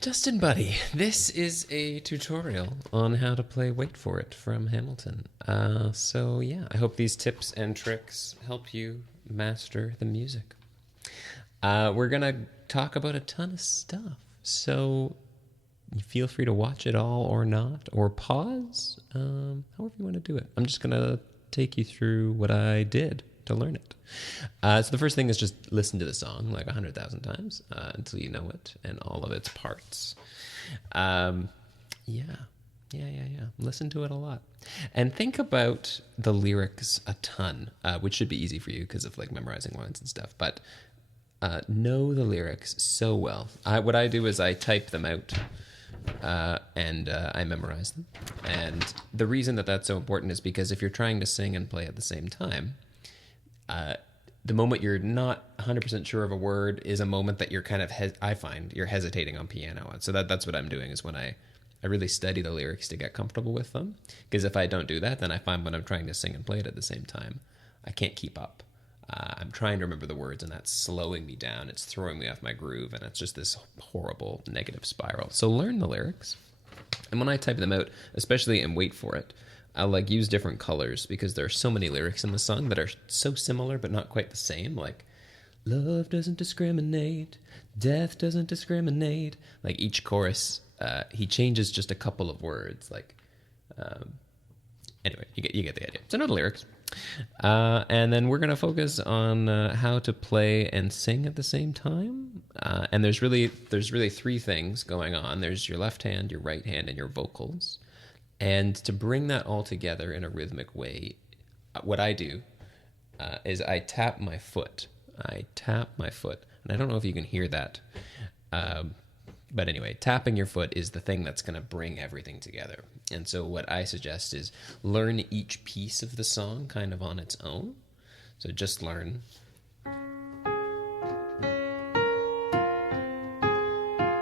Justin Buddy, this is a tutorial on how to play Wait For It from Hamilton. So yeah, I hope these tips and tricks help you master the music. We're going to talk about a ton of stuff, so feel free to watch it all or not, or pause, however you want to do it. I'm just going to take you through what I did to learn it. So the first thing is just listen to the song like 100,000 times until you know it and all of its parts. Yeah. Listen to it a lot. And think about the lyrics a ton, which should be easy for you because of like memorizing lines and stuff. But know the lyrics so well. What I do is I type them out and I memorize them. And the reason that that's so important is because if you're trying to sing and play at the same time, the moment you're not 100% sure of a word is a moment that you're kind of, I find, you're hesitating on piano. So that's what I'm doing is when I really study the lyrics to get comfortable with them. Because if I don't do that, then I find when I'm trying to sing and play it at the same time, I can't keep up. I'm trying to remember the words, and that's slowing me down. It's throwing me off my groove, and it's just this horrible negative spiral. So learn the lyrics. And when I type them out, especially in Wait For It, I'll like use different colors because there are so many lyrics in the song that are so similar but not quite the same. Like, love doesn't discriminate, death doesn't discriminate. Like each chorus, he changes just a couple of words. Like, anyway, you get the idea. So know the lyrics. And then we're going to focus on how to play and sing at the same time. And there's really three things going on. There's your left hand, your right hand, and your vocals. And to bring that all together in a rhythmic way, what I do is I tap my foot. And I don't know if you can hear that. But anyway, tapping your foot is the thing that's going to bring everything together. And so what I suggest is learn each piece of the song kind of on its own. So just learn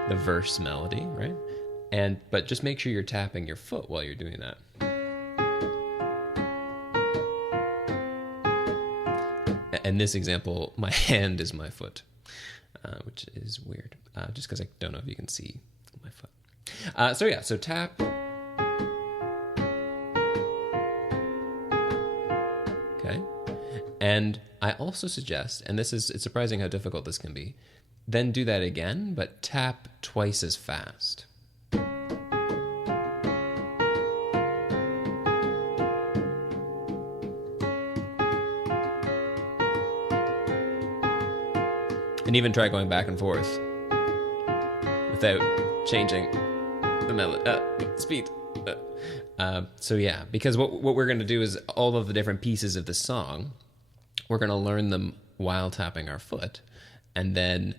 the verse melody, right? But just make sure you're tapping your foot while you're doing that. In this example, my hand is my foot, which is weird, just because I don't know if you can see my foot. So tap. Okay. And I also suggest, and it's surprising how difficult this can be, then do that again, but tap twice as fast. And even try going back and forth without changing the speed. So yeah, because what we're going to do is all of the different pieces of the song, we're going to learn them while tapping our foot. And then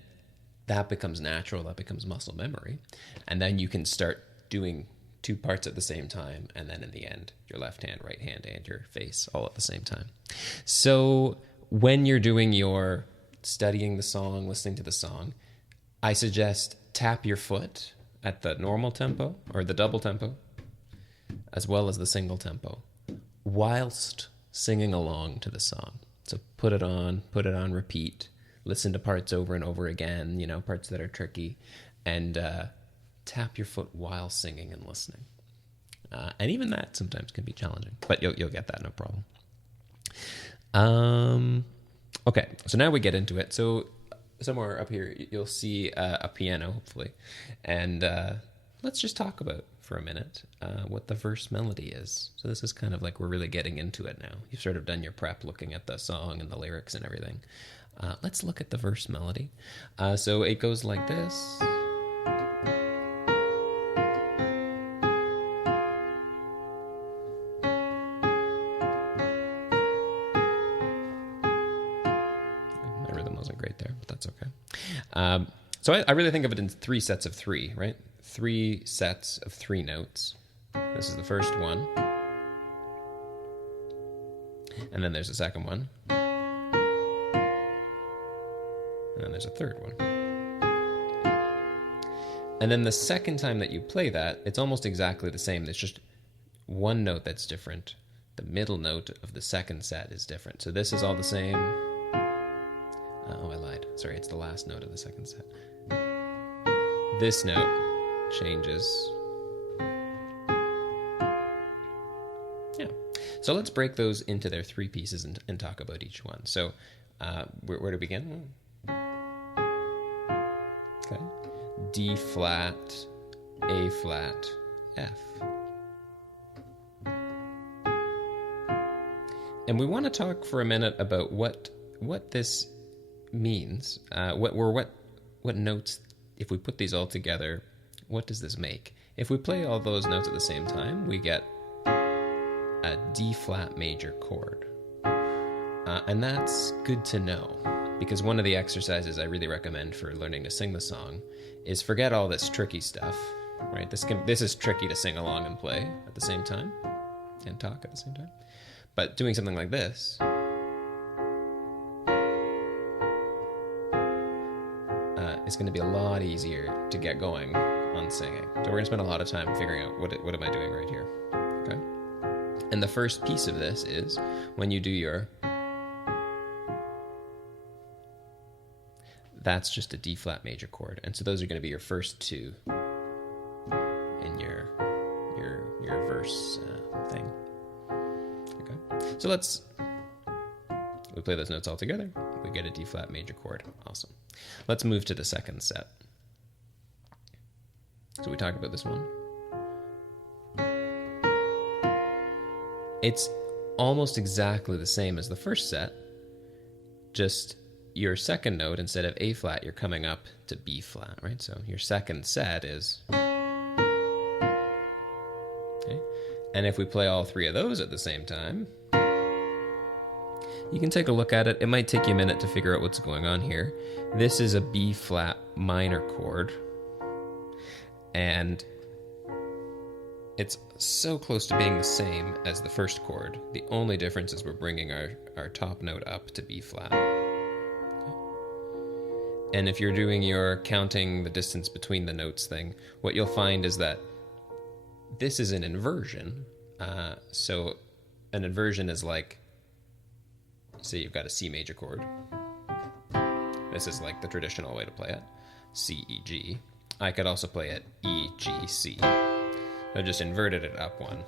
that becomes natural, that becomes muscle memory. And then you can start doing two parts at the same time. And then in the end, your left hand, right hand, and your face all at the same time. So when you're doing your studying the song, listening to the song, I suggest tap your foot at the normal tempo or the double tempo, as well as the single tempo, whilst singing along to the song. So put it on repeat, listen to parts over and over again, parts that are tricky, and tap your foot while singing and listening. And even that sometimes can be challenging, but you'll get that, no problem. Okay, so now we get into it. So somewhere up here, you'll see a piano, hopefully. And let's just talk about, for a minute, what the verse melody is. So this is kind of like we're really getting into it now. You've sort of done your prep looking at the song and the lyrics and everything. Let's look at the verse melody. So it goes like this. Great there, but that's okay. So I really think of it in three sets of three, right? Three sets of three notes. This is the first one. And then there's a second one. And then there's a third one. And then the second time that you play that, it's almost exactly the same. There's just one note that's different. The middle note of the second set is different. So this is all the same. Oh, I lied. Sorry, it's the last note of the second set. This note changes. Yeah. So let's break those into their three pieces and talk about each one. So where to begin? Okay. D flat, A flat, F. And we want to talk for a minute about what this means. What notes, if we put these all together, what does this make? If we play all those notes at the same time, we get a D flat major chord. And that's good to know, because one of the exercises I really recommend for learning to sing the song is forget all this tricky stuff, right? This is tricky to sing along and play at the same time and talk at the same time. But doing something like this is going to be a lot easier to get going on singing. So we're going to spend a lot of time figuring out what am I doing right here, okay? And the first piece of this is when you do your... That's just a D flat major chord, and so those are going to be your first two in your verse thing. Okay, so we play those notes all together. We get a D flat major chord. Awesome. Let's move to the second set. So we talked about this one. It's almost exactly the same as the first set, just your second note, instead of A flat, you're coming up to B flat, right? So your second set is... Okay. And if we play all three of those at the same time, you can take a look at it. It might take you a minute to figure out what's going on here. This is a B flat minor chord, and it's so close to being the same as the first chord. The only difference is we're bringing our top note up to B flat. And if you're doing your counting the distance between the notes thing, what you'll find is that this is an inversion. So an inversion is like, say you've got a C major chord. This is like the traditional way to play it. C, E, G. I could also play it E, G, C. I just inverted it up one.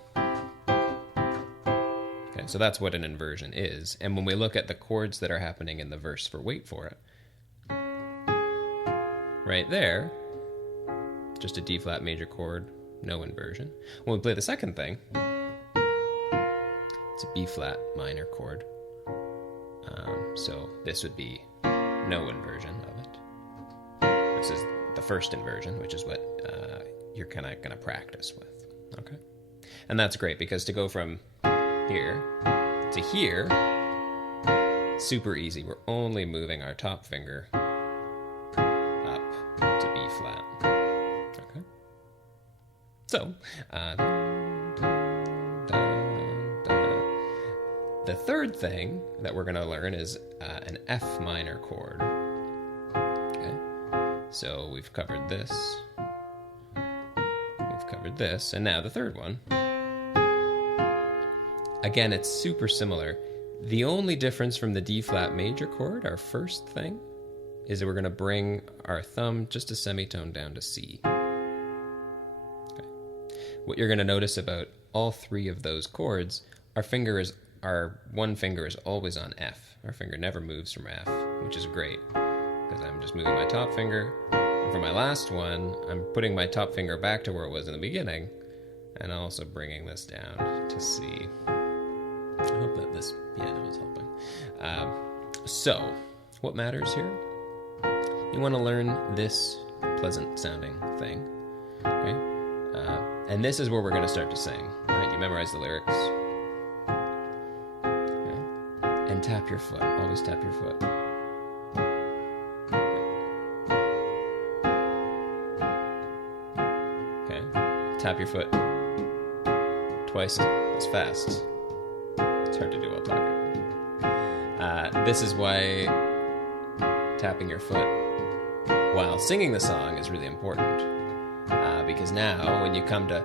Okay, so that's what an inversion is. And when we look at the chords that are happening in the verse for Wait For It, right there, just a D flat major chord, no inversion. When we play the second thing, it's a B flat minor chord. So this would be no inversion of it. This is the first inversion, which is what you're kind of going to practice with. Okay, and that's great because to go from here to here, super easy. We're only moving our top finger up to B flat. Okay, so the third thing that we're going to learn is an F minor chord. Okay, so we've covered this. We've covered this, and now the third one. Again, it's super similar. The only difference from the D flat major chord, our first thing, is that we're going to bring our thumb just a semitone down to C. Okay. What you're going to notice about all three of those chords, our one finger is always on F. Our finger never moves from F, which is great, because I'm just moving my top finger. And for my last one, I'm putting my top finger back to where it was in the beginning, and also bringing this down to C. I hope that this piano is helping. So, what matters here? You want to learn this pleasant sounding thing, right? And this is where we're going to start to sing, right? You memorize the lyrics. And tap your foot. Always tap your foot. Okay. Tap your foot twice as fast. It's hard to do while talking. This is why tapping your foot while singing the song is really important. Because now, when you come to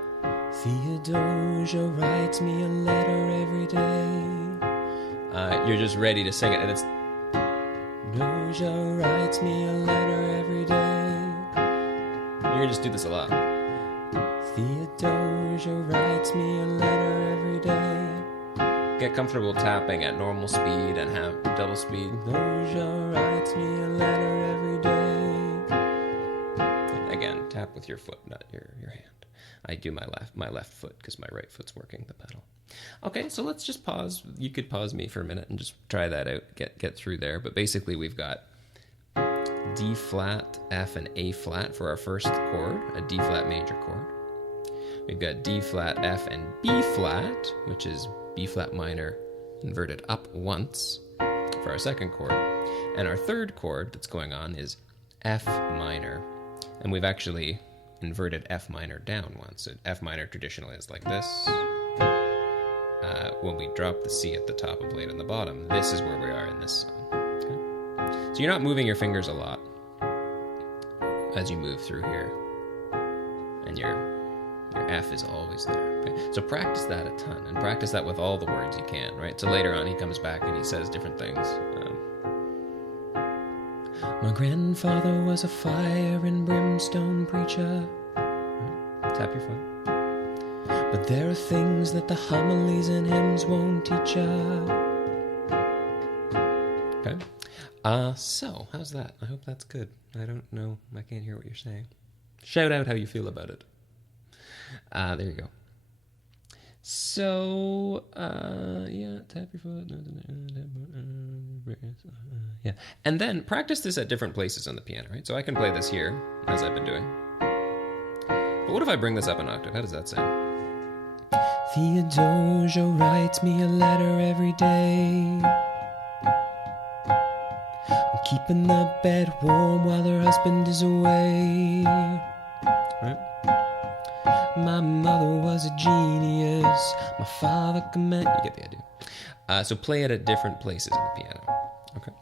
Theodosia writes me a letter every day, you're just ready to sing it, and it's Doja writes me a letter every day. You're gonna just do this a lot. Theodosia writes me a letter every day. Get comfortable tapping at normal speed and have double speed. Theodosia writes me a letter every day. Again, tap with your foot, not your hand. I do my left foot because my right foot's working the pedal. Okay, so let's just pause. You could pause me for a minute and just try that out, get through there. But basically we've got D flat, F, and A flat for our first chord, a D flat major chord. We've got D flat, F, and B flat, which is B flat minor inverted up once for our second chord. And our third chord that's going on is F minor. And we've actually inverted F minor down once. So F minor traditionally is like this. When we drop the C at the top and play it on the bottom, this is where we are in this song. Okay? So you're not moving your fingers a lot as you move through here. And your F is always there. Okay? So practice that a ton, and practice that with all the words you can, right? So later on he comes back and he says different things. My grandfather was a fire and brimstone preacher. Right? Tap your foot. But there are things that the homilies and hymns won't teach ya. Okay. So, how's that? I hope that's good. I don't know. I can't hear what you're saying. Shout out how you feel about it. There you go. So, yeah, tap your foot. Yeah. And then practice this at different places on the piano, right? So I can play this here, as I've been doing. But what if I bring this up an octave? How does that sound? Theodosia writes me a letter every day. I'm keeping the bed warm while her husband is away. Right? My mother was a genius. My father command. You get the idea. So play it at different places on the piano. Okay.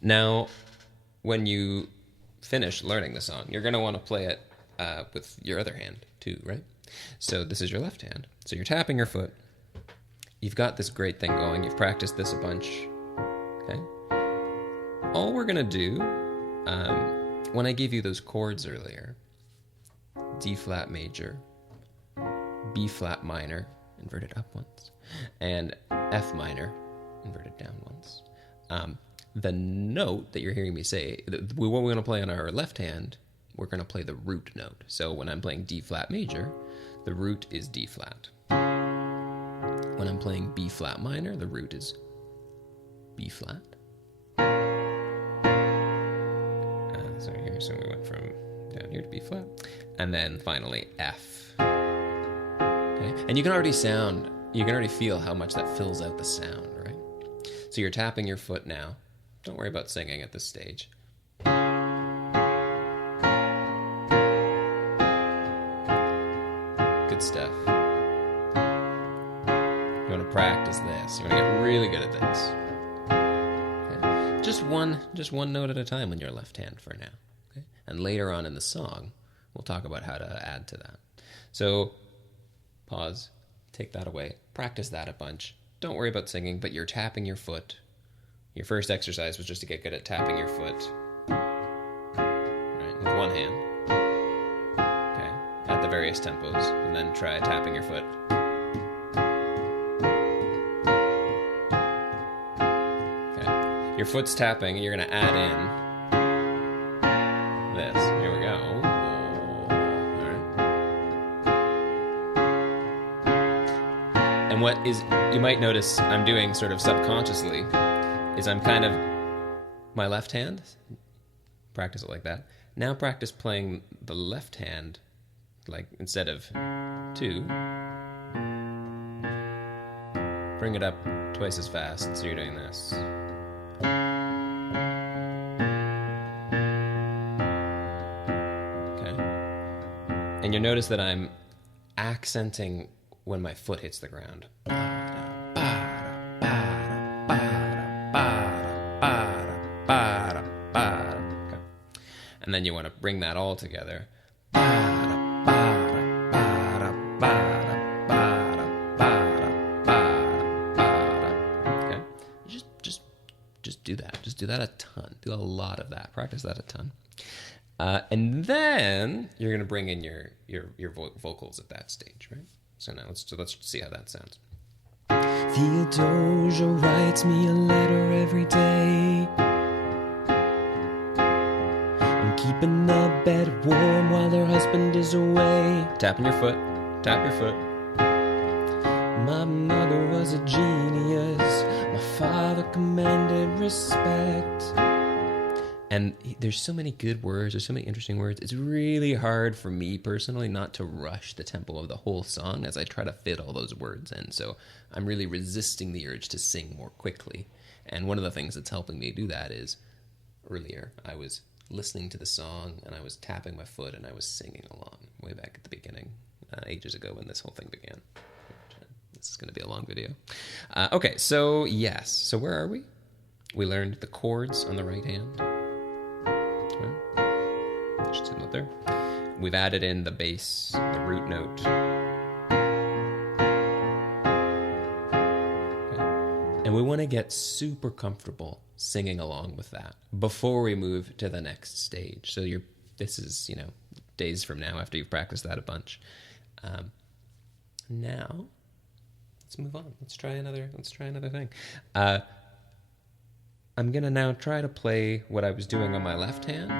Now, when you finish learning the song, you're going to want to play it with your other hand too, right? So this is your left hand. So you're tapping your foot. You've got this great thing going. You've practiced this a bunch. Okay. All we're going to do, when I gave you those chords earlier, D flat major, B flat minor, inverted up once, and F minor, inverted down once. The note that you're hearing me say, what we're going to play on our left hand, we're going to play the root note. So when I'm playing D flat major, the root is D flat. When I'm playing B flat minor, the root is B flat. So we went from down here to B flat. And then finally F. Okay? And you can already feel how much that fills out the sound, right? So you're tapping your foot now. Don't worry about singing at this stage. Good stuff. You want to practice this. You want to get really good at this. Okay? Just one note at a time on your left hand for now. Okay? And later on in the song, we'll talk about how to add to that. So, pause, take that away, practice that a bunch. Don't worry about singing, but you're tapping your foot. Your first exercise was just to get good at tapping your foot. Right, with one hand. Okay, at the various tempos, and then try tapping your foot. Okay, your foot's tapping, and you're going to add in this. Here we go. And what is, you might notice I'm doing sort of subconsciously, is I'm kind of, my left hand, practice it like that. Now practice playing the left hand, like instead of 2, bring it up twice as fast, so you're doing this. Okay. And you'll notice that I'm accenting when my foot hits the ground. Okay. And then you want to bring that all together. Okay. Just do that. Just do that a ton. Do a lot of that. Practice that a ton. And then you're going to bring in your vocals at that stage, right? So now let's see how that sounds. Theodosia writes me a letter every day. I'm keeping the bed warm while her husband is away. Tapping your foot. Tap your foot. My mother was a genius. My father commanded respect. And there's so many good words. There's so many interesting words. It's really hard for me personally not to rush the tempo of the whole song as I try to fit all those words in. So I'm really resisting the urge to sing more quickly. And one of the things that's helping me do that is earlier I was listening to the song and I was tapping my foot and I was singing along way back at the beginning, ages ago when this whole thing began. This is going to be a long video. Okay, so yes. So where are we? We learned the chords on the right hand. Just a note there. We've added in the bass, the root note. Okay. And we want to get super comfortable singing along with that before we move to the next stage. So this is, days from now after you've practiced that a bunch. Now, let's move on. Let's try another thing. I'm going to now try to play what I was doing on my left hand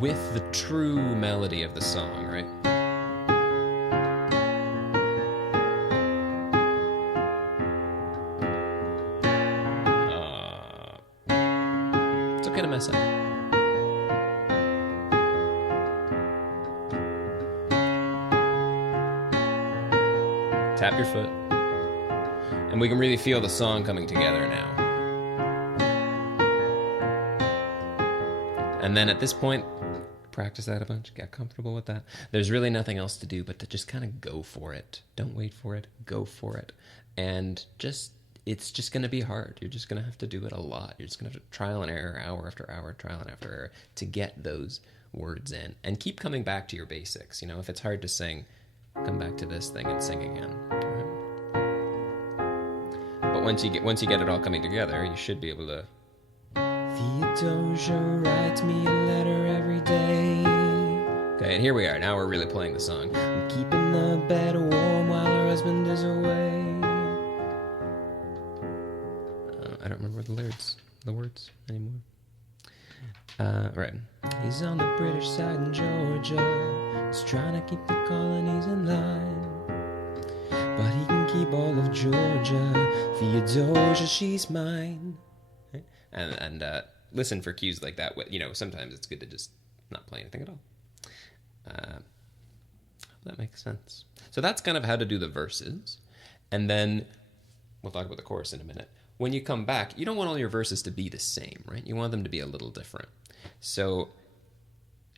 with the true melody of the song, right? It's okay to mess up. Tap your foot. And we can really feel the song coming together now. And then at this point, practice that a bunch, get comfortable with that. There's really nothing else to do but to just kind of go for it. Don't wait for it, go for it. And it's just going to be hard. You're just going to have to do it a lot. You're just going to have to trial and error, hour after hour, trial and after error, to get those words in. And keep coming back to your basics. If it's hard to sing, come back to this thing and sing again. Right? But once you get it all coming together, you should be able to. Theodosia writes me a letter every day. Okay, and here we are. Now we're really playing the song. I'm keeping the bed warm while her husband is away. I don't remember the words anymore. Right. He's on the British side in Georgia. He's trying to keep the colonies in line. But he can keep all of Georgia. Theodosia, she's mine. Right? And listen for cues like that. Sometimes it's good to just not play anything at all. That makes sense. So that's kind of how to do the verses. And then we'll talk about the chorus in a minute. When you come back, you don't want all your verses to be the same, right? You want them to be a little different. So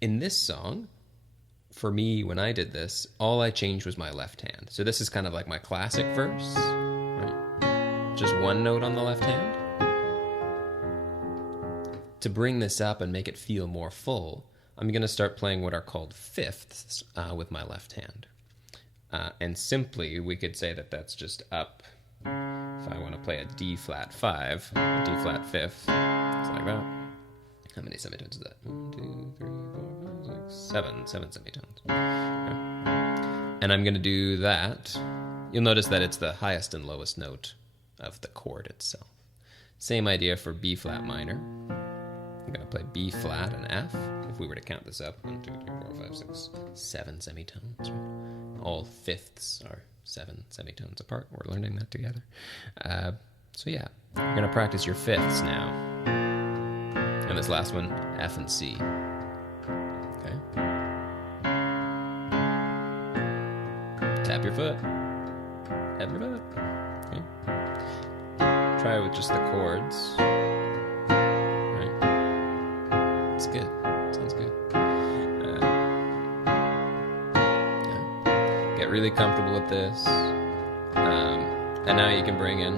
in this song, for me, when I did this, all I changed was my left hand. So this is kind of like my classic verse, right? Just one note on the left hand. To bring this up and make it feel more full, I'm going to start playing what are called fifths with my left hand. And simply, we could say that that's just up. If I want to play a D flat 5, a D flat fifth, it's like that. How many semitones is that? 1, 2, 3, 4, 5, 6, 7. 7 semitones. Okay. And I'm going to do that. You'll notice that it's the highest and lowest note of the chord itself. Same idea for B flat minor. I'm going to play B flat and F. If we were to count this up, 1, 2, 3, 4, 5, 6, 7 semitones. Right? All fifths are 7 semitones apart. We're learning that together. So yeah, you're going to practice your fifths now. And this last one, F and C. Okay. Tap your foot. Tap your foot. Okay. Try it with just the chords. Right. It's good. Sounds good. Yeah. Get really comfortable with this. And now you can bring in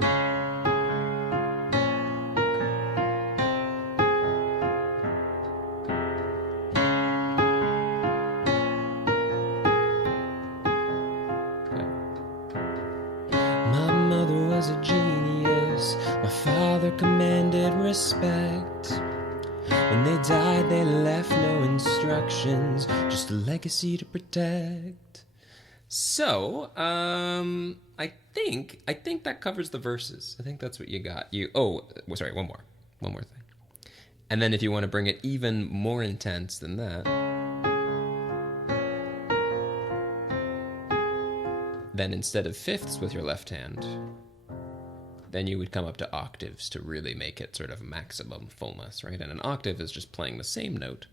a genius. My father commanded respect. When they died, they left no instructions, just a legacy to protect. So, I think that covers the verses. I think that's what you got. Sorry, one more thing. And then if you want to bring it even more intense than that, then instead of fifths with your left hand, then you would come up to octaves to really make it sort of maximum fullness, right? And an octave is just playing the same note.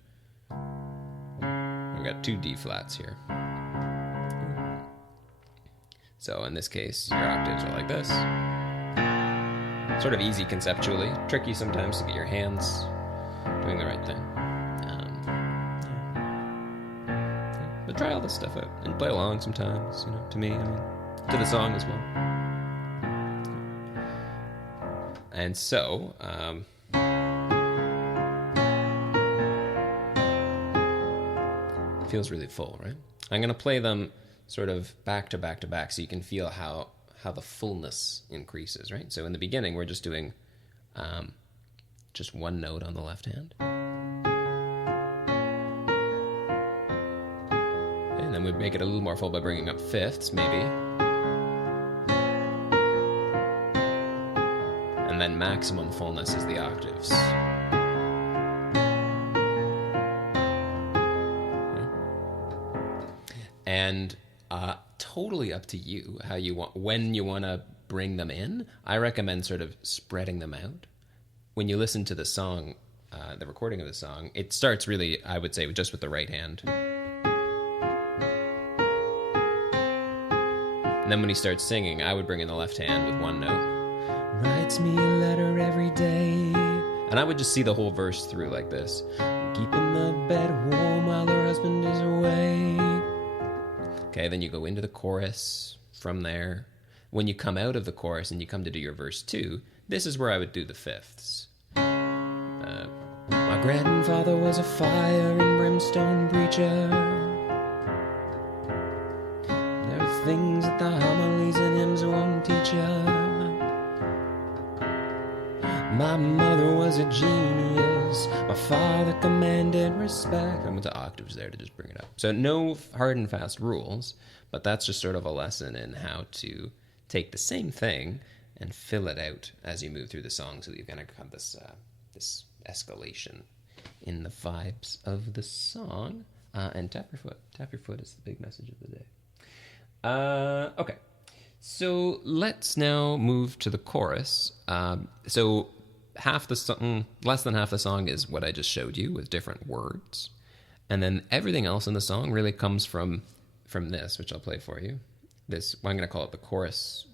We've got 2 D flats here. So in this case, your octaves are like this. Sort of easy conceptually, tricky sometimes to get your hands doing the right thing. But try all this stuff out and play along sometimes, to me, to the song as well. And so, it feels really full, right? I'm going to play them sort of back to back to back so you can feel how the fullness increases, right? So in the beginning, we're just doing just one note on the left hand. And then we'd make it a little more full by bringing up fifths, maybe. And then maximum fullness is the octaves. And totally up to you how you want, when you want to bring them in. I recommend sort of spreading them out. When you listen to the song, the recording of the song, it starts really, I would say, just with the right hand. And then when he starts singing, I would bring in the left hand with one note. Writes me a letter every day. And I would just see the whole verse through like this. Keeping the bed warm while her husband is away. Okay, then you go into the chorus from there. When you come out of the chorus and you come to do your verse 2, this is where I would do the fifths. My grandfather was a fire and brimstone preacher. There are things that the homilies and hymns won't teach you. My mother was a genius. My father commanded respect. I went to octaves there to just bring it up. So no hard and fast rules, but that's just sort of a lesson in how to take the same thing and fill it out as you move through the song so that you kind of have this escalation in the vibes of the song. And tap your foot. Tap your foot is the big message of the day. Okay. So let's now move to the chorus. So half the song, less than half the song is what I just showed you with different words. And then everything else in the song really comes from this, which I'll play for you. This, I'm going to call it the chorus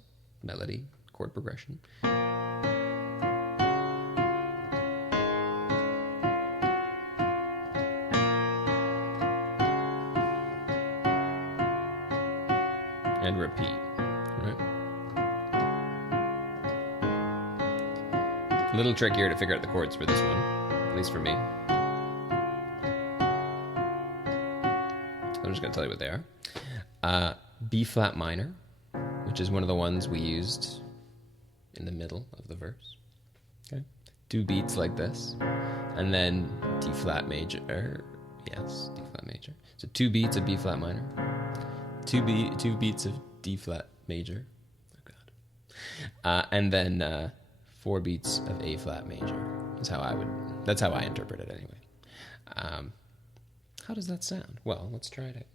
melody, chord progression. And repeat. Right? A little trickier to figure out the chords for this one, at least for me. I'm just going to tell you what they are. B flat minor, which is one of the ones we used in the middle of the verse. Okay, 2 beats like this, and then D flat major. Yes, D flat major. So 2 beats of B flat minor, 2 beats of D flat major. Oh God. And then 4 beats of A flat major. That's how I interpret it anyway. How does that sound? Well, let's try it out.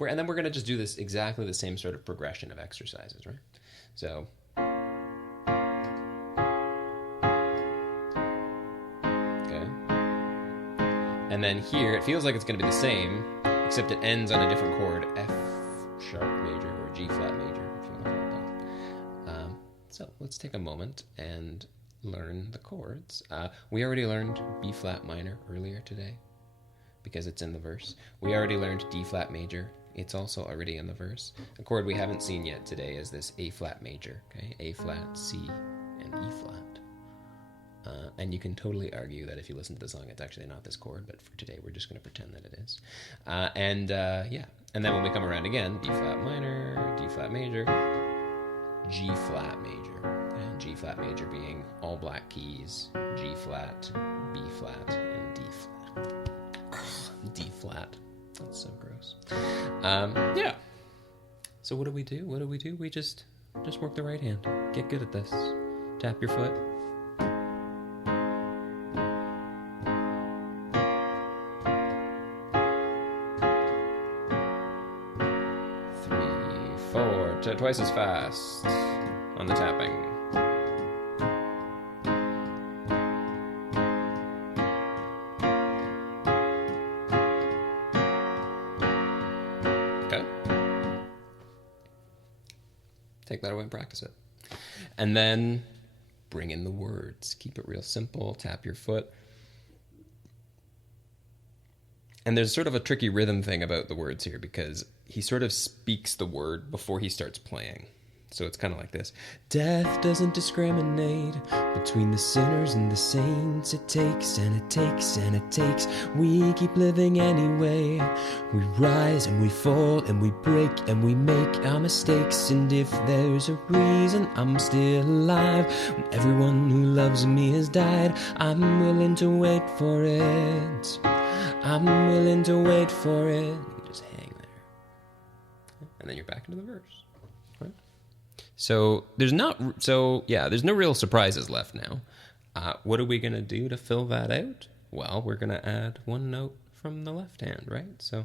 And then we're going to just do this exactly the same sort of progression of exercises, right? So, okay. And then here, it feels like it's going to be the same, except it ends on a different chord, F sharp major or G flat major, if you want to call it that. So let's take a moment and learn the chords. We already learned B flat minor earlier today, because it's in the verse. We already learned D flat major. It's also already in the verse. The chord we haven't seen yet today is this A flat major. Okay, A flat, C, and E flat. And you can totally argue that if you listen to the song, it's actually not this chord, but for today, we're just going to pretend that it is. And then when we come around again, D flat minor, D flat major, G flat major, and G flat major being all black keys, G flat, B flat, and D flat. D flat. That's so gross. Yeah. So what do we do? We just work the right hand. Get good at this. Tap your foot. 3, 4, twice as fast on the tapping. Okay. Take that away and practice it. And then bring in the words. Keep it real simple. Tap your foot. And there's sort of a tricky rhythm thing about the words here because he sort of speaks the word before he starts playing. So it's kind of like this. Death doesn't discriminate between the sinners and the saints. It takes and it takes and it takes. We keep living anyway. We rise and we fall and we break and we make our mistakes. And if there's a reason I'm still alive, when everyone who loves me has died, I'm willing to wait for it. I'm willing to wait for it. You just hang there. And then you're back into the verse. Right? So there's no real surprises left now. What are we going to do to fill that out? Well, we're going to add one note from the left hand, right? So,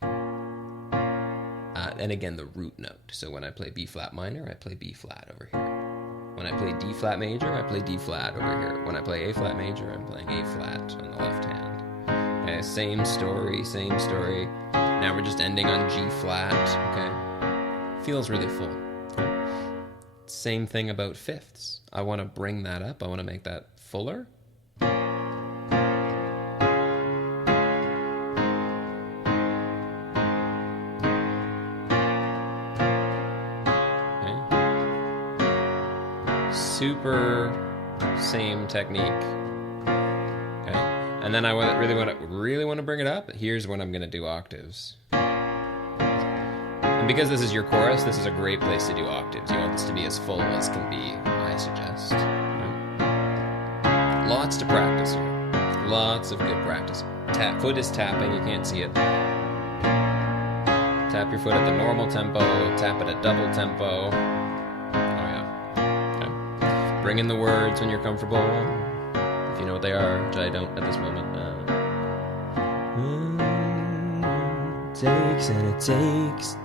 and again, the root note. So when I play B flat minor, I play B flat over here. When I play D flat major, I play D flat over here. When I play A flat major, I'm playing A flat on the left hand. Okay, same story. Now we're just ending on G flat, okay? Feels really full. Okay? Same thing about fifths. I want to bring that up. I want to make that fuller. Okay. Super same technique. And then I really want to bring it up. Here's when I'm going to do octaves. And because this is your chorus, this is a great place to do octaves. You want this to be as full as can be, I suggest. Right? Lots to practice here. Lots of good practice. Foot is tapping, you can't see it. Tap your foot at the normal tempo, tap it at double tempo. Oh yeah. Okay. Bring in the words when you're comfortable. You know what they are, which I don't at this moment. Takes and it takes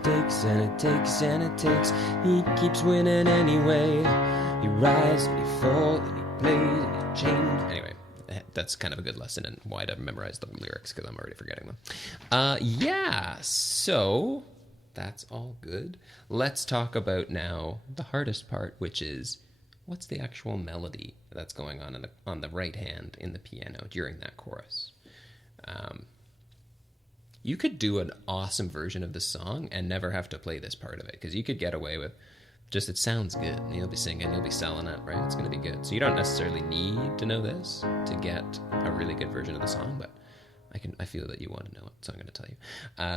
and it takes and it takes. He keeps winning anyway. He rises and he falls and he plays and he changes. Anyway, that's kind of a good lesson in why to memorize the lyrics because I'm already forgetting them. Yeah, so that's all good. Let's talk about now the hardest part, which is what's the actual melody that's going on the right hand in the piano during that chorus. You could do an awesome version of the song and never have to play this part of it because you could get away with just it sounds good. You'll be singing, you'll be selling it, right? It's going to be good. So you don't necessarily need to know this to get a really good version of the song, but I feel that you want to know it, so I'm going to tell you.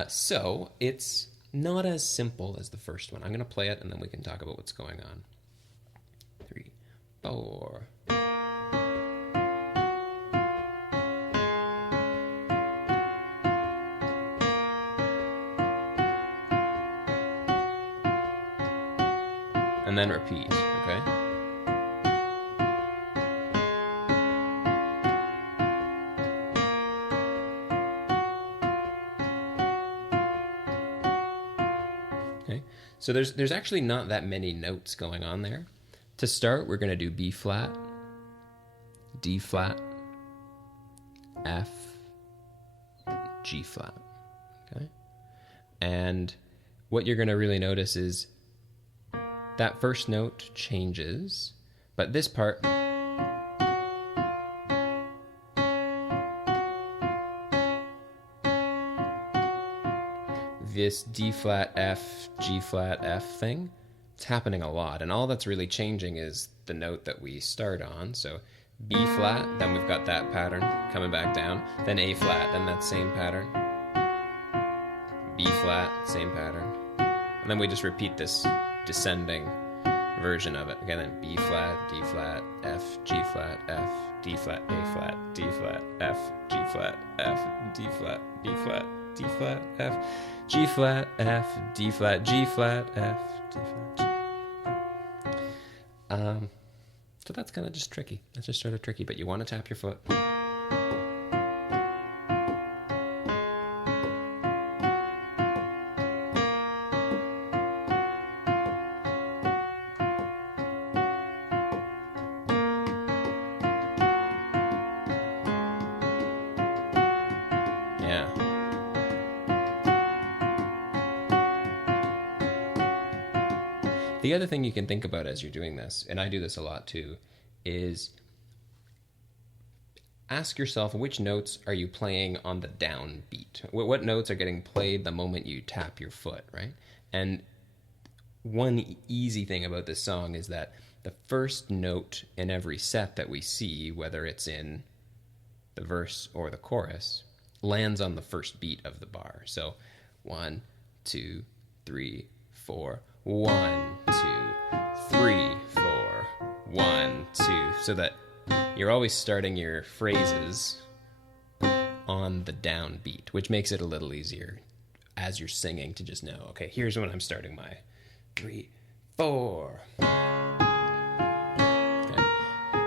So it's not as simple as the first one. I'm going to play it and then we can talk about what's going on. 3, 4. And then repeat, okay? Okay, so there's actually not that many notes going on there. To start, we're going to do B flat, D flat, F, G flat, okay? And what you're going to really notice is that first note changes, but this part this D flat F, G flat F thing, it's happening a lot, and all that's really changing is the note that we start on. So B flat, then we've got that pattern coming back down, then A flat, then that same pattern, B flat, same pattern, and then we just repeat this descending version of it. Okay, then B flat, D flat, F, G flat, F, D flat, A flat, D flat, F, G flat, F, D flat, B flat, D flat, F, G flat, F, D flat, G flat, F, D flat, G. So that's kind of just tricky. That's just sort of tricky, but you want to tap your foot. Yeah. The other thing you can think about as you're doing this, and I do this a lot too, is ask yourself which notes are you playing on the down beat? What notes are getting played the moment you tap your foot, right? And one easy thing about this song is that the first note in every set that we see, whether it's in the verse or the chorus, lands on the first beat of the bar. So 1, 2, 3, 4. 1, 2, 3, 4. 1, 2. So that you're always starting your phrases on the down beat, which makes it a little easier as you're singing to just know, okay, here's when I'm starting my 3, 4. Okay.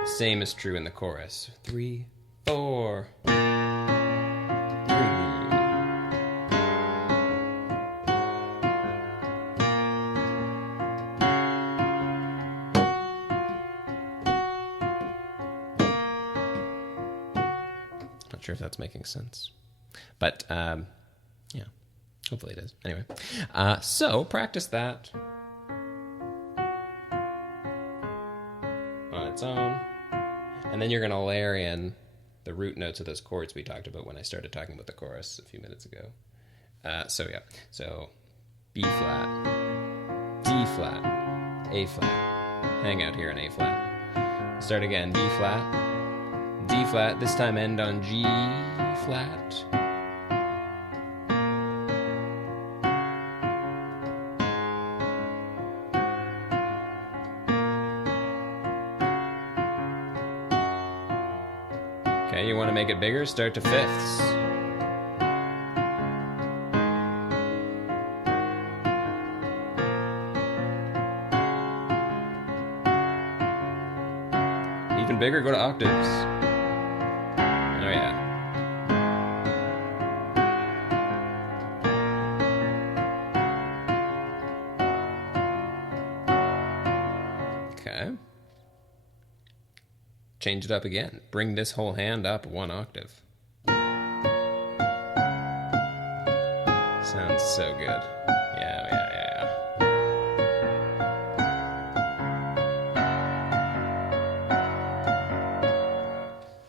Same is true in the chorus. 3, 4. 3. Not sure if that's making sense, but yeah, hopefully it is. Anyway, so practice that on its own, and then you're going to layer in the root notes of those chords we talked about when I started talking about the chorus a few minutes ago. So B flat, D flat, A flat, hang out here in A flat. Start again, B flat, D flat, this time end on G flat. Okay, you want to make it bigger, start to fifths. Even bigger, go to octaves. Oh yeah. Okay. Change it up again. Bring this whole hand up 1 octave. Sounds so good. Yeah.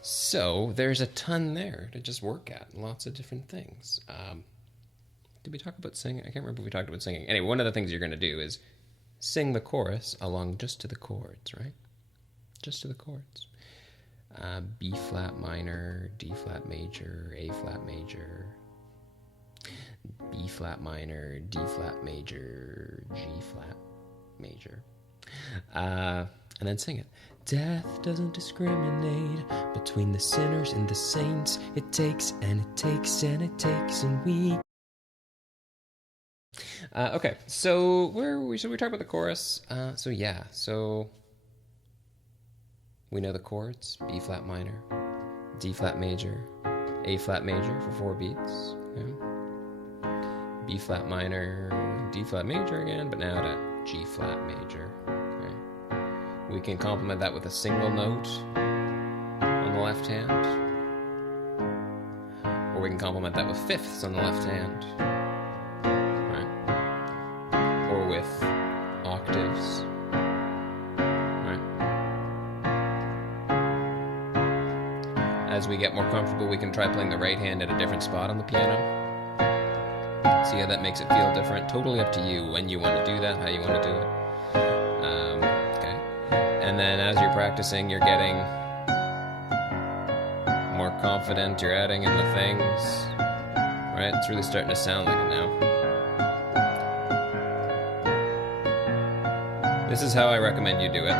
So there's a ton there to just work at. Lots of different things. Did we talk about singing? I can't remember if we talked about singing. Anyway, one of the things you're going to do is sing the chorus along just to the chords, right? Just to the chords. B flat minor, D flat major, A flat major, B flat minor, D flat major, G flat major. And then sing it. Death doesn't discriminate between the sinners and the saints. It takes and it takes and it takes and we... Okay, so where we talk about the chorus. So we know the chords: B flat minor, D flat major, A flat major for 4 beats. Okay. B flat minor, D flat major again, but now to G flat major. Okay. We can complement that with a single note on the left hand, or we can complement that with fifths on the left hand. With octaves, right? As we get more comfortable, we can try playing the right hand at a different spot on the piano. See how that makes it feel different. Totally up to you when you want to do that, how you want to do it. Okay. And then as you're practicing, you're getting more confident. You're adding in the things, right? It's really starting to sound like it now. This is how I recommend you do it.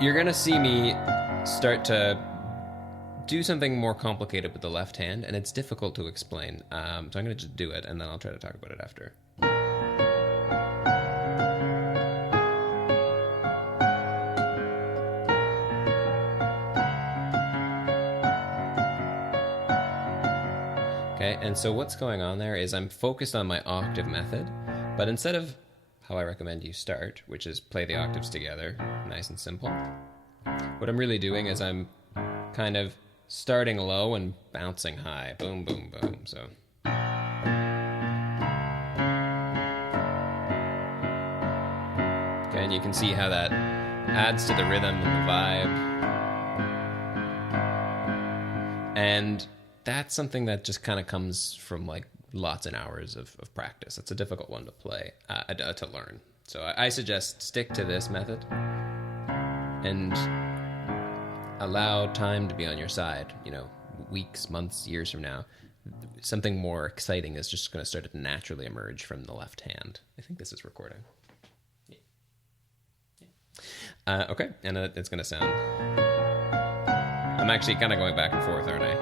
You're gonna see me start to do something more complicated with the left hand, and it's difficult to explain. So I'm gonna just do it, and then I'll try to talk about it after. Okay, and so what's going on there is I'm focused on my octave method, but instead of how I recommend you start, which is play the octaves together, nice and simple, what I'm really doing is I'm kind of starting low and bouncing high. Boom, boom, boom. So. Okay, and you can see how that adds to the rhythm and the vibe. And that's something that just kind of comes from like lots of hours of practice. It's a difficult one to play, to learn. So I suggest stick to this method and allow time to be on your side. You know, weeks, months, years from now, something more exciting is just going to start to naturally emerge from the left hand. I think this is recording. Yeah. Okay, and it's going to sound... I'm actually kind of going back and forth, aren't I?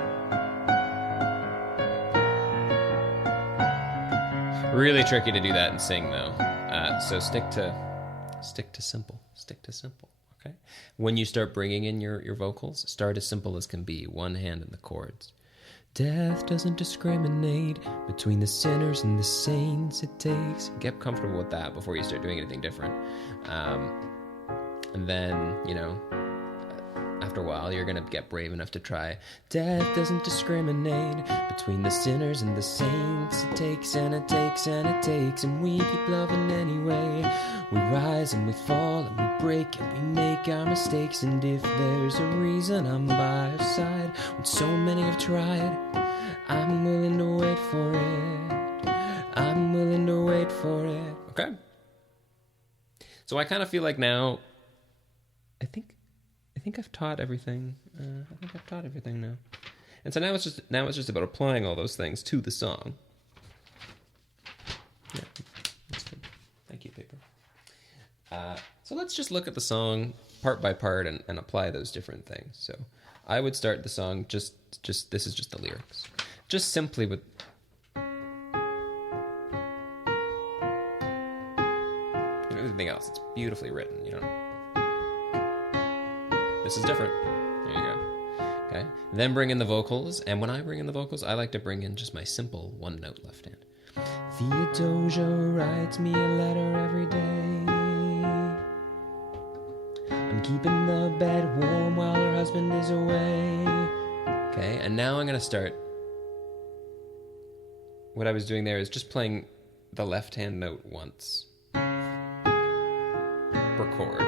Really tricky to do that and sing, though. So stick to simple. Stick to simple. Okay. When you start bringing in your vocals, start as simple as can be. One hand in the chords. Death doesn't discriminate between the sinners and the saints it takes. Get comfortable with that before you start doing anything different. And then, you know, after a while, you're going to get brave enough to try. Death doesn't discriminate between the sinners and the saints. It takes and it takes and it takes, and we keep loving anyway. We rise and we fall and we break and we make our mistakes. And if there's a reason I'm by your side when so many have tried, I'm willing to wait for it. I'm willing to wait for it. Okay. So I kind of feel like now, I think I've taught everything. Now. And so now it's just about applying all those things to the song. Yeah, that's good. Thank you, paper. So let's just look at the song part by part and apply those different things. So I would start the song just this is just the lyrics. Just simply with anything else. It's beautifully written, you know. This is different. There you go. Okay. Then bring in the vocals. And when I bring in the vocals, I like to bring in just my simple one note left hand. Theodosia writes me a letter every day. I'm keeping the bed warm while her husband is away. Okay. And now I'm going to start. What I was doing there is just playing the left hand note once per chord.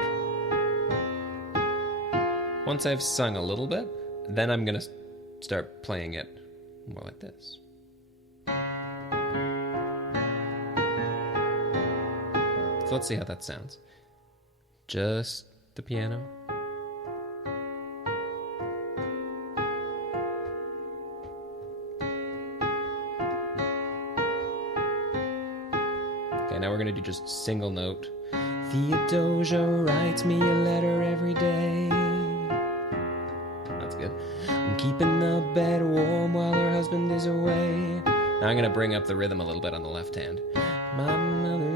Once I've sung a little bit, then I'm going to start playing it more like this. So let's see how that sounds. Just the piano. Okay, now we're going to do just single note. Theodosia writes me a letter every day. I'm keeping the bed warm while her husband is away. Now I'm going to bring up the rhythm a little bit on the left hand. My mother,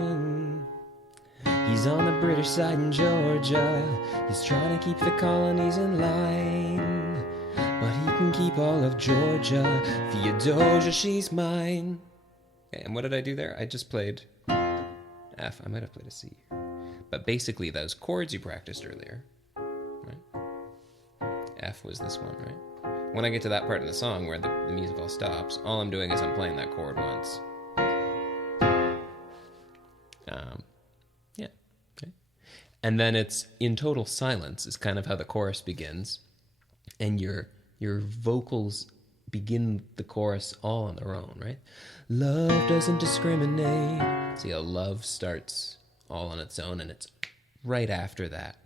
he's on the British side in Georgia. He's trying to keep the colonies in line, but he can keep all of Georgia. Theodosia, she's mine. Okay, and what did I do there? I just played F. I might have played a C. But basically those chords you practiced earlier, right? F was this one, right? When I get to that part in the song where the music all stops, all I'm doing is I'm playing that chord once. Yeah. Okay. And then it's in total silence is kind of how the chorus begins. And your vocals begin the chorus all on their own, right? Love doesn't discriminate. See how love starts all on its own, and it's right after that.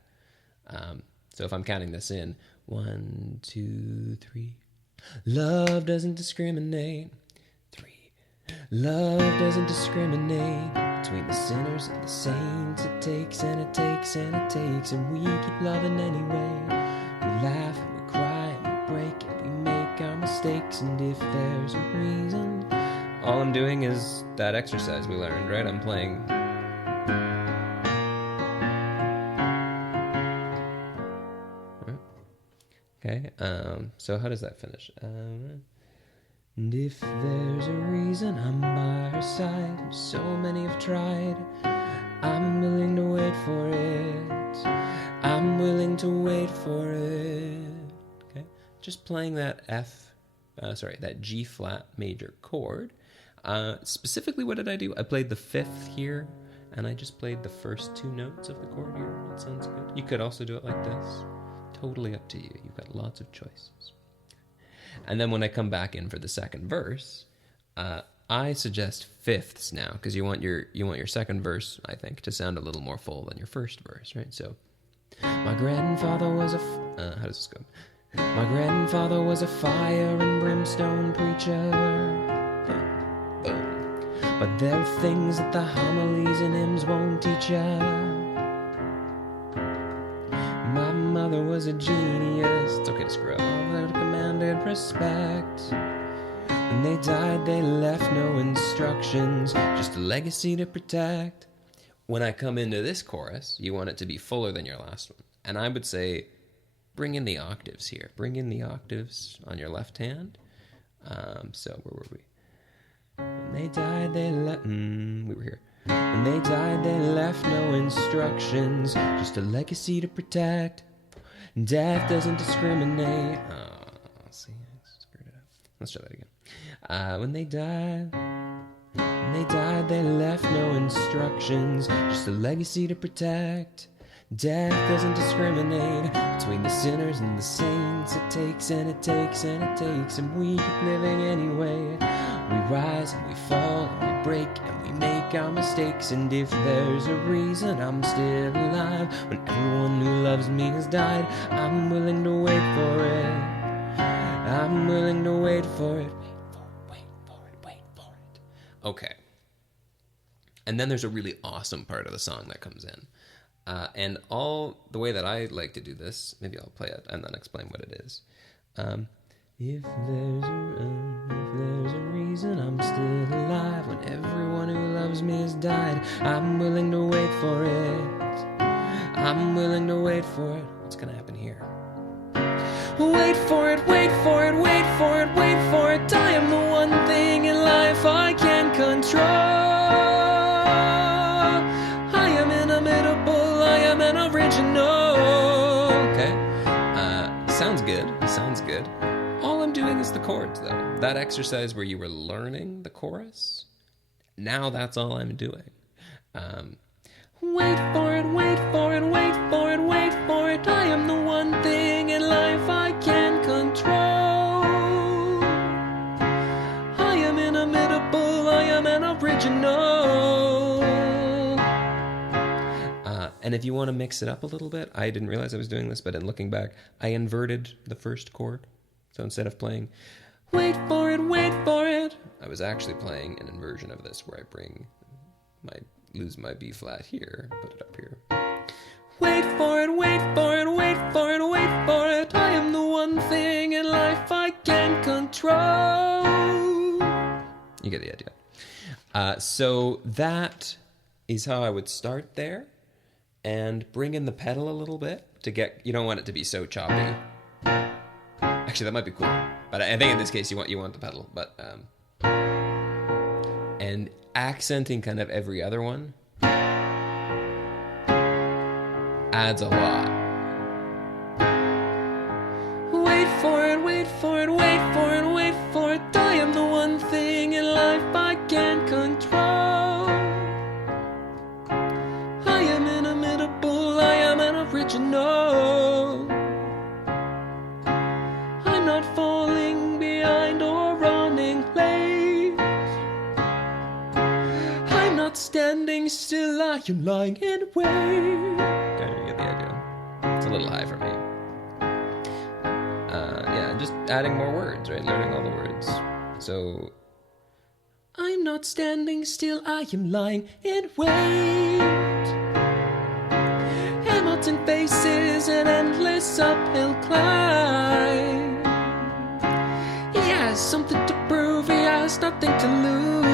So if I'm counting this in, 1, 2, 3. Love doesn't discriminate. 3. Love doesn't discriminate Between the sinners and the saints, it takes and it takes and it takes, and we keep loving anyway. We laugh and we cry and we break and we make our mistakes, and if there's a reason, all I'm doing is that exercise we learned, right? I'm playing. Okay, so how does that finish? And if there's a reason I'm by her side, so many have tried, I'm willing to wait for it. I'm willing to wait for it. Okay, just playing that that G flat major chord. Specifically, what did I do? I played the 5th here, and I just played the first 2 notes of the chord here. That sounds good. You could also do it like this. Totally up to you. You've got lots of choices. And then when I come back in for the second verse, I suggest 5ths now, because you want your second verse, I think, to sound a little more full than your first verse, right? So, my grandfather was how does this go? My grandfather was a fire and brimstone preacher. But there are things that the homilies and hymns won't teach ya. My mother was a genius. It's okay to screw up. Although commanded respect. When they died, they left no instructions, just a legacy to protect. When I come into this chorus, you want it to be fuller than your last one. And I would say, bring in the octaves here. Bring in the octaves on your left hand. So where were we? When they died, they left... we were here. When they died, they left no instructions, just a legacy to protect. Death doesn't discriminate. See, I screwed it up. Let's try that again. When they died, they left no instructions, just a legacy to protect. Death doesn't discriminate between the sinners and the saints. It takes and it takes and it takes, and we keep living anyway. We rise and we fall and we break and we make our mistakes, and if there's a reason I'm still alive, when everyone who loves me has died, I'm willing to wait for it. I'm willing to wait for it. Wait for it. Okay. And then there's a really awesome part of the song that comes in. And the way that I like to do this, maybe I'll play it and then explain what it is. If there's a reason I'm still alive, when everyone who loves me has died, I'm willing to wait for it. I'm willing to wait for it. What's gonna happen here? Wait for it, wait for it, wait for it, wait for it. I am the one thing in life I can't control. I am inimitable, I am an original. Okay, sounds good, sounds good. All I'm doing is the chords, though. That exercise where you were learning the chorus, now that's all I'm doing. Wait for it, wait for it, wait for it, wait for it. I am the one thing in life I can't control. I am inimitable, I am an original. And if you want to mix it up a little bit, I didn't realize I was doing this, but in looking back, I inverted the first chord. So instead of playing, wait for it, I was actually playing an inversion of this where I lose my B flat here, put it up here. Wait for it, wait for it, wait for it, wait for it. I am the one thing in life I can't control. You get the idea. So that is how I would start there, and bring in the pedal a little bit to get, you don't want it to be so choppy. Actually, that might be cool, but I think in this case you want the pedal, but and accenting kind of every other one adds a lot. Wait for it, wait for it, wait for it, wait for it. I am the one thing in life I can't control. I am inimitable, I am an original. I'm not falling behind or running late. I'm not standing still, I am lying in wait. Okay, you get the idea. It's a little high for me. Yeah, just adding more words, right? Learning all the words. So, I'm not standing still, I am lying in wait. Hamilton faces an endless uphill climb. He has something to prove, he has nothing to lose.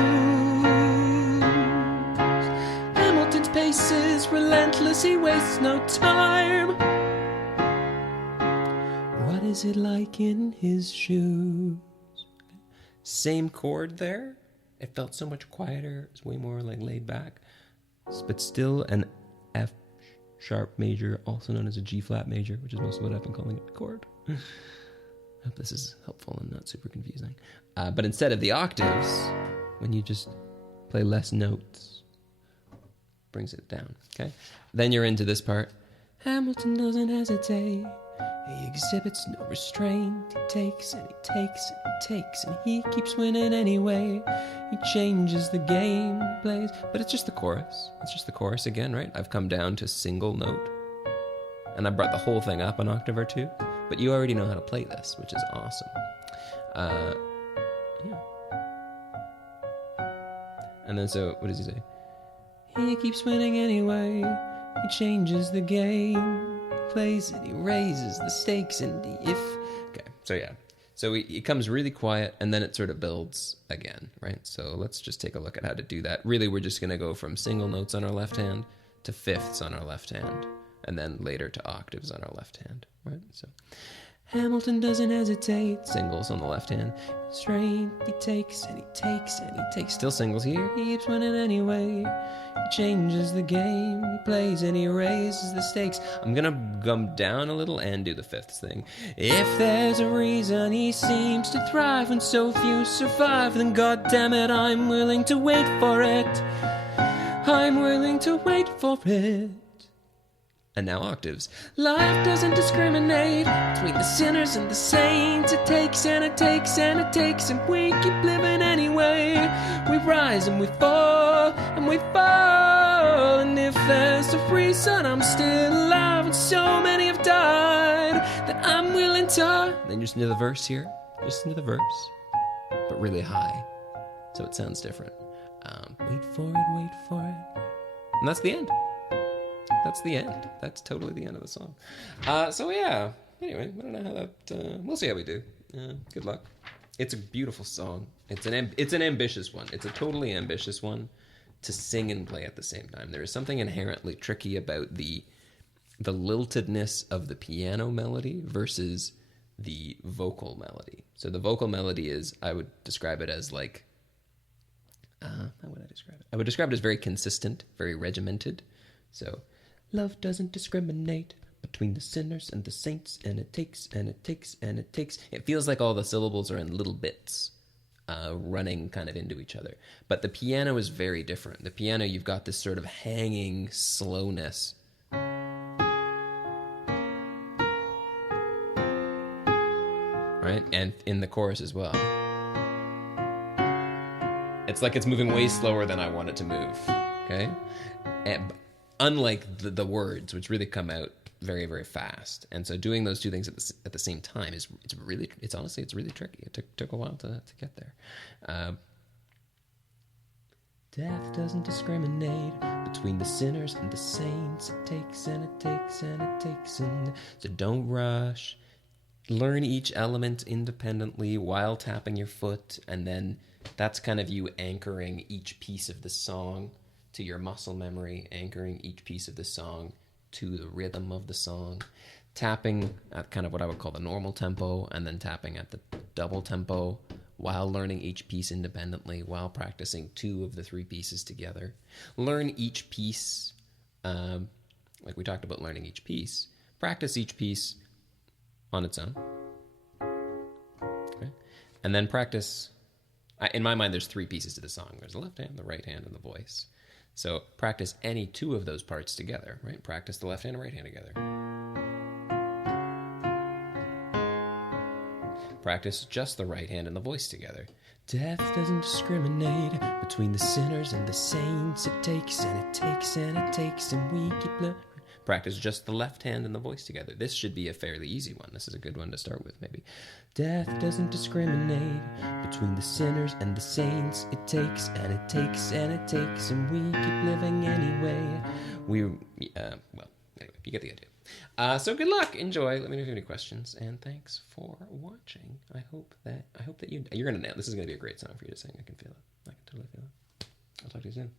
Hamilton's pace is relentless, he wastes no time. What is it like in his shoes? Same chord there. It felt so much quieter. It's way more like laid back. But still an F sharp major, also known as a G flat major, which is most of what I've been calling it, chord. I hope this is helpful and not super confusing. But instead of the octaves, when you just play less notes, brings it down, okay? Then you're into this part. Hamilton doesn't hesitate. He exhibits no restraint. He takes and he takes and he takes, and he keeps winning anyway. He changes the game, plays, but it's just the chorus. It's just the chorus again, right? I've come down to single note, and I brought the whole thing up an octave or two, but you already know how to play this, which is awesome. Yeah. And then so, what does he say? He keeps winning anyway. He changes the game. Plays it, he raises the stakes, and so it comes really quiet, and then it sort of builds again, right? So let's just take a look at how to do that. Really, we're just going to go from single notes on our left hand to fifths on our left hand, and then later to octaves on our left hand, right? So Hamilton doesn't hesitate, singles on the left hand. Straight, he takes and he takes and he takes. Still singles here, he keeps winning anyway. He changes the game, he plays and he raises the stakes. I'm gonna come down a little and do the fifths thing. If there's a reason he seems to thrive and so few survive, then goddammit, I'm willing to wait for it. I'm willing to wait for it. And now octaves. Life doesn't discriminate between the sinners and the saints. It takes and it takes and it takes, and we keep living anyway. We rise and we fall and we fall. And if there's a reason I'm still alive and so many have died, then I'm willing to... Then just into the verse here. Just into the verse. But really high. So it sounds different. Wait for it, wait for it. And that's the end. That's the end. That's totally the end of the song. So yeah. Anyway, I don't know how that... we'll see how we do. Good luck. It's a beautiful song. It's an ambitious one. It's a totally ambitious one to sing and play at the same time. There is something inherently tricky about the liltedness of the piano melody versus the vocal melody. So the vocal melody is, I would describe it as like... how would I describe it? I would describe it as very consistent, very regimented. So... Love doesn't discriminate between the sinners and the saints, and it takes, and it takes, and it takes. It feels like all the syllables are in little bits, running kind of into each other. But the piano is very different. The piano, you've got this sort of hanging slowness. Right? And in the chorus as well. It's like it's moving way slower than I want it to move. Okay? Unlike the words, which really come out very, very fast. And so doing those two things at the same time it's really tricky. It took a while to get there. Death doesn't discriminate between the sinners and the saints. It takes and it takes and it takes. And so don't rush. Learn each element independently while tapping your foot. And then that's kind of you anchoring each piece of the song to your muscle memory, anchoring each piece of the song to the rhythm of the song, tapping at kind of what I would call the normal tempo, and then tapping at the double tempo while learning each piece independently, while practicing two of the three pieces together. Learn each piece, like we talked about learning each piece. Practice each piece on its own. Okay? And then practice, in my mind, there's three pieces to the song. There's the left hand, the right hand, and the voice. So practice any two of those parts together, right? Practice the left hand and right hand together. Practice just the right hand and the voice together. Death doesn't discriminate between the sinners and the saints. It takes and it takes and it takes, and we keep practice just the left hand and the voice together. This should be a fairly easy one. This is a good one to start with, maybe. Death doesn't discriminate between the sinners and the saints. It takes and it takes and it takes, and we keep living anyway. Well, anyway, you get the idea. So good luck, enjoy. Let me know if you have any questions, and thanks for watching. I hope that you're gonna nail. This is gonna be a great song for you to sing. I can feel it. I can totally feel it. I'll talk to you soon.